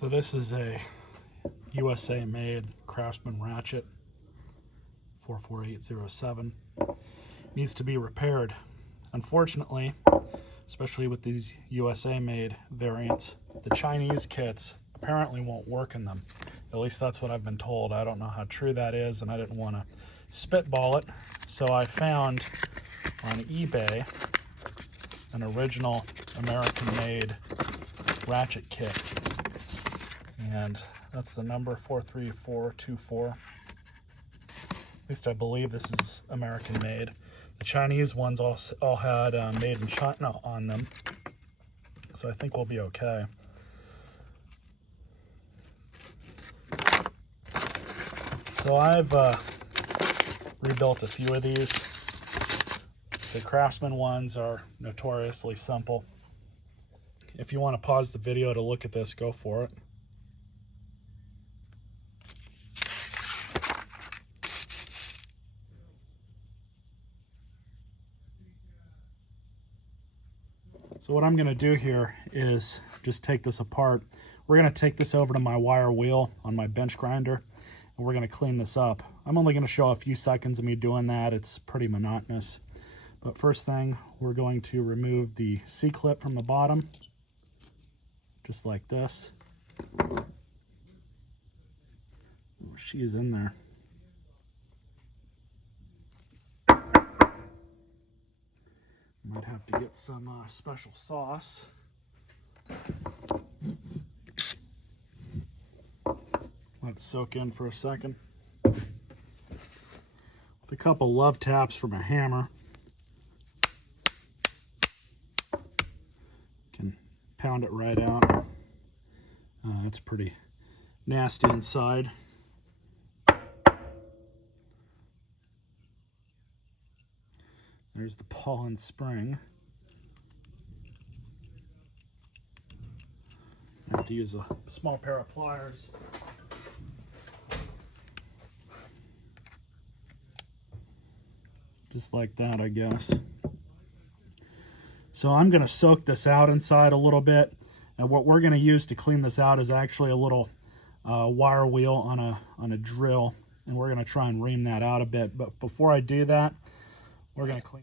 So this is a USA made Craftsman Ratchet 44807. Needs to be repaired. Unfortunately, especially with these USA made variants, the Chinese kits apparently won't work in them. At least that's what I've been told. I don't know how true that is, and I didn't want to spitball it. So I found on eBay an original American made Ratchet kit. And that's the number 43424. At least I believe this is American made. The Chinese ones all had made in China on them. So I think we'll be okay. So I've rebuilt a few of these. The Craftsman ones are notoriously simple. If you want to pause the video to look at this, go for it. So what I'm going to do here is just take this apart. We're going to take this over to my wire wheel on my bench grinder, and we're going to clean this up. I'm only going to show a few seconds of me doing that. It's pretty monotonous. But first thing, we're going to remove the C-clip from the bottom, just like this. Oh, she's in there. Might have to get some special sauce. Let it soak in for a second. With a couple love taps from a hammer, can pound it right out. It's pretty nasty inside. There's the ball and spring. I have to use a small pair of pliers. Just like that, I guess. So I'm going to soak this out inside a little bit. And what we're going to use to clean this out is actually a little wire wheel on a drill. And we're going to try and ream that out a bit. But before I do that, we're going to clean.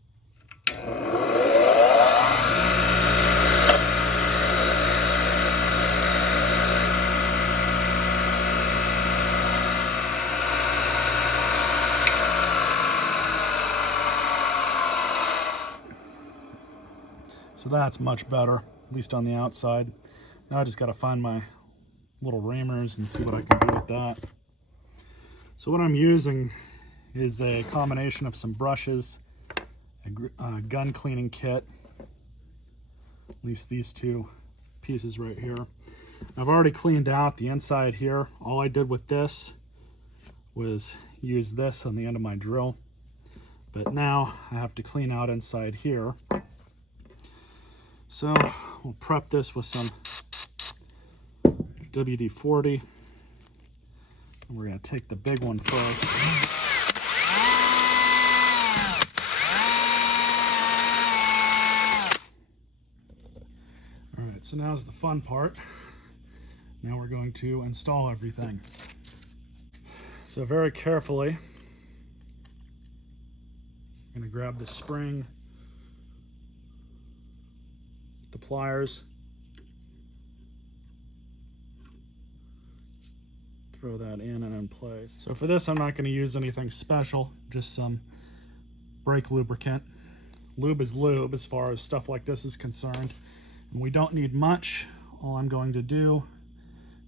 So that's much better, at least on the outside. Now I just got to find my little reamers and see what I can do with that. So what I'm using is a combination of some brushes, a gun cleaning kit, at least these two pieces right here. I've already cleaned out the inside here. All I did with this was use this on the end of my drill. But now I have to clean out inside here. So we'll prep this with some WD-40. And we're going to take the big one first. All right, so now's the fun part. Now we're going to install everything. So very carefully, I'm going to grab the spring, the pliers, just throw that in and in place. So for this, I'm not going to use anything special, just some brake lubricant. Lube is lube as far as stuff like this is concerned. And we don't need much. All I'm going to do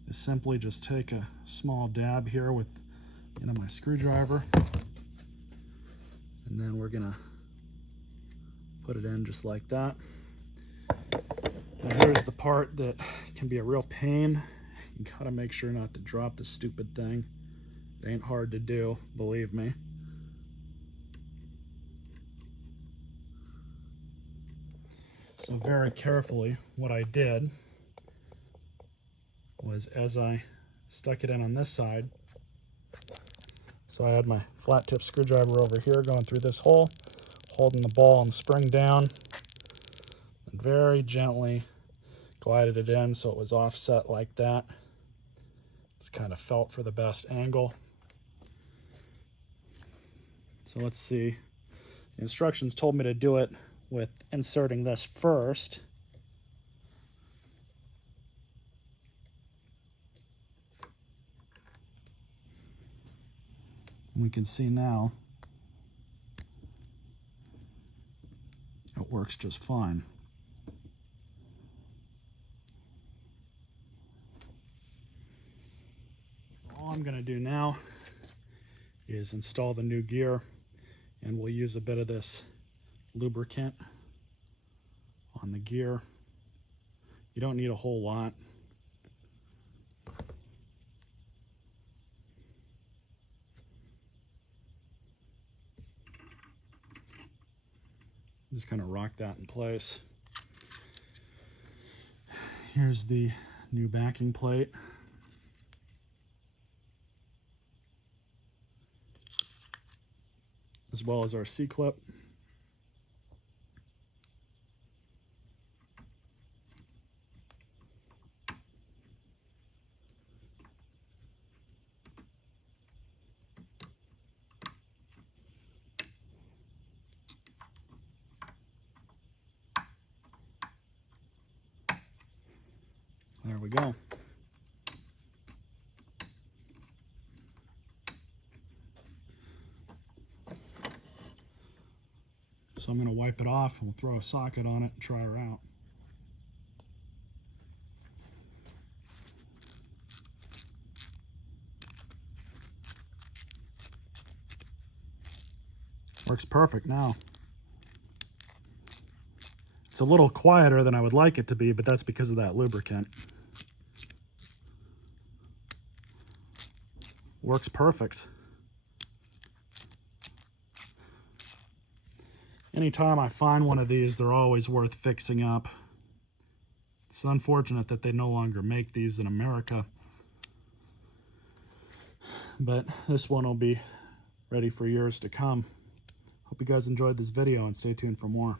is simply just take a small dab here with my screwdriver. And then we're going to put it in just like that. Now here's the part that can be a real pain. You gotta make sure not to drop the stupid thing. It ain't hard to do, believe me. So very carefully, what I did was, as I stuck it in on this side, so I had my flat tip screwdriver over here going through this hole, holding the ball and spring down, and very gently glided it in so it was offset like that. It's kind of felt for the best angle. So let's see. The instructions told me to do it with inserting this first. We can see now it works just fine. All I'm going to do now is install the new gear, and we'll use a bit of this lubricant on the gear. You don't need a whole lot. Just kind of rock that in place. Here's the new backing plate. As well as our C-clip. There we go. So I'm going to wipe it off and we'll throw a socket on it and try her out. Works perfect now. It's a little quieter than I would like it to be, but that's because of that lubricant. Works perfect. Anytime I find one of these, they're always worth fixing up. It's unfortunate that they no longer make these in America, but this one will be ready for years to come. Hope you guys enjoyed this video and stay tuned for more.